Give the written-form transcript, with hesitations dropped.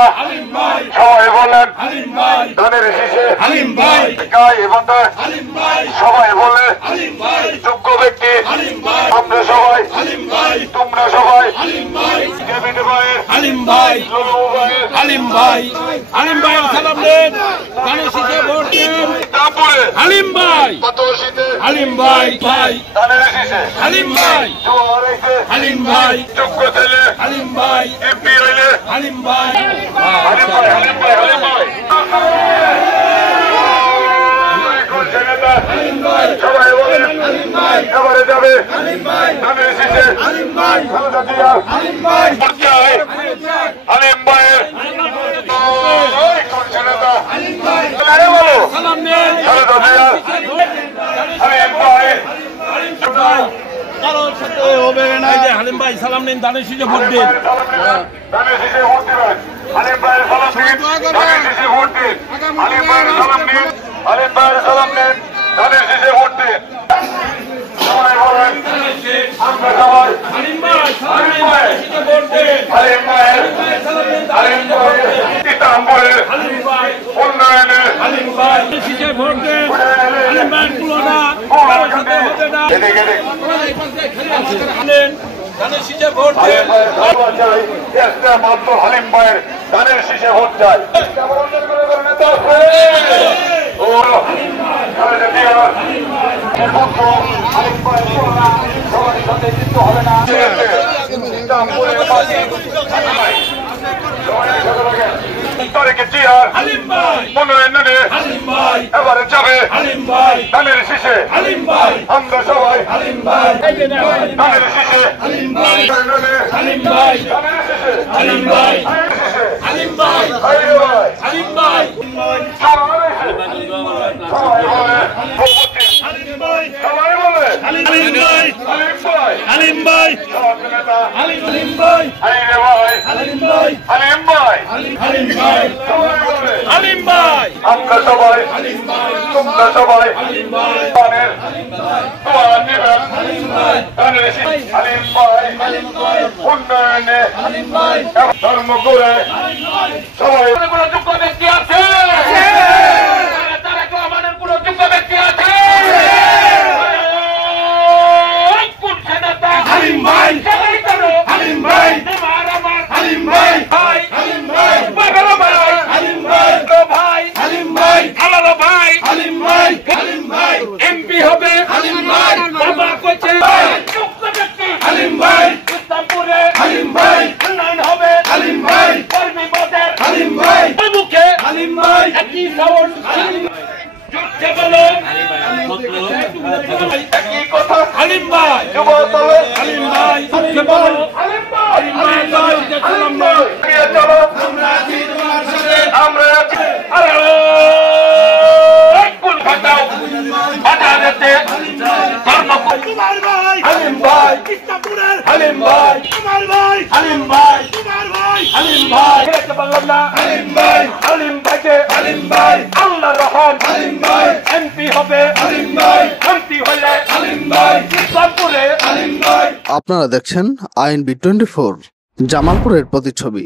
নেতা সবাই বলেন ধানের শীষে গায়ে বাঁধা সবাই বলে যোগ্য ব্যক্তি আমরা সবাই তোমরা সবাই কেবিনে ভাইয়ের হালিম ভাই সালাম দেন ধানের শীষে ভোট দেন হালিম ভাই হালিম ভাই ধানের শীষে হালিম ভাই হালিম ভাই যোগ্য ছেলে হালিম ভাই এমপি হইলে হালিম ভাই সবাই বলেন এবারে যাবে ধানের শীষে খালেদা জিয়া হালিম ভাইয়ের নেতা বলো সালাম দেন খালেদা জিয়া হালিম ভাইয়ের কারোর সাথে হবে না এই যে হালিম ভাই সালাম নেন ধানের শীষে ভোট দিন ধানের শীষে ভোট দিবেন হালিম ভাইয়ের সালাম দিন ধানের শীষে ভোট দিন হালিম ভাইয়ের সালাম দিন হালিম ভাইয়ের সালাম দিন ধানের শীষে ভোট দিন সবাই বলেন আমরা সবাই হালিম ভাই সালাম নেন ধানের শীষে ভোট দিন হালিম ভাইয়ের ইসলামপুরের হালিম ভাই উন্নয়নে হালিম ভাই শীষে ভোট দেন হালিম ভাই তুলনা কারোর সাথে হবে না নেন ধানের শীষে ভোট দেন হালিম ভাইয়ের ধানের শীষে ভোট চাই এবারে যাবে ধানের শীষে আমরা সবাই ধানের শীষে হালিম ভাই হালিম ভাই হালিম ভাই হালিম ভাই সবাই বলে হালিম ভাই হালিম ভাই হালিম ভাই হালিম ভাই হালিম ভাই হালিম ভাই হালিম ভাই আমরা সবাই তোমরা সবাই ধানের দোয়া নেবেন হালিম ভাই উন্নয়নে ধর্ম করে সবাই যোগ্য ব্যক্তি আছে আমাদের কোন যোগ্য ব্যক্তি আছে হালিম ভাই হালিম ভাই হালিম ভাই হালিম ভাই হালিম ভাই হালিম ভাই আলাদা ভাই হালিম ভাই হালিম ভাই এমপি হবে হালিম ভাই বাবা কইছে হালিম ভাই ইসলামপুরে হালিম ভাই উন্নয়ন হবে হালিম ভাই কর্মী বাজার হালিম ভাই মুখে হালিম ভাই একই সাউন্ড জোরছে বলো একই কথা হালিম ভাই যুবদলে হালিম ভাই জোরছে বলো হালিম ভাই সালাম নেই নিয়ে চলো আমরা আছি তোমার সাথে আমরা আছি আরে কুল ফাটাও ফাটা যেতে ধর্ম তোমার ভাই হালিম ভাই ইসলামপুরের হালিম ভাই তোমার ভাই হালিম ভাই তোমার ভাই হালিম ভাই দেখতে পারলাম না হালিম ভাই হালিম ভাইকে হালিম ভাই আল্লাহ রহমান হালিম ভাই এমপি হবে হালিম ভাই এমপি হলে হালিম ভাই ইসলামপুরে হালিম ভাই আপনারা দেখছেন আইএনবি 24 জামালপুরের প্রতিচ্ছবি।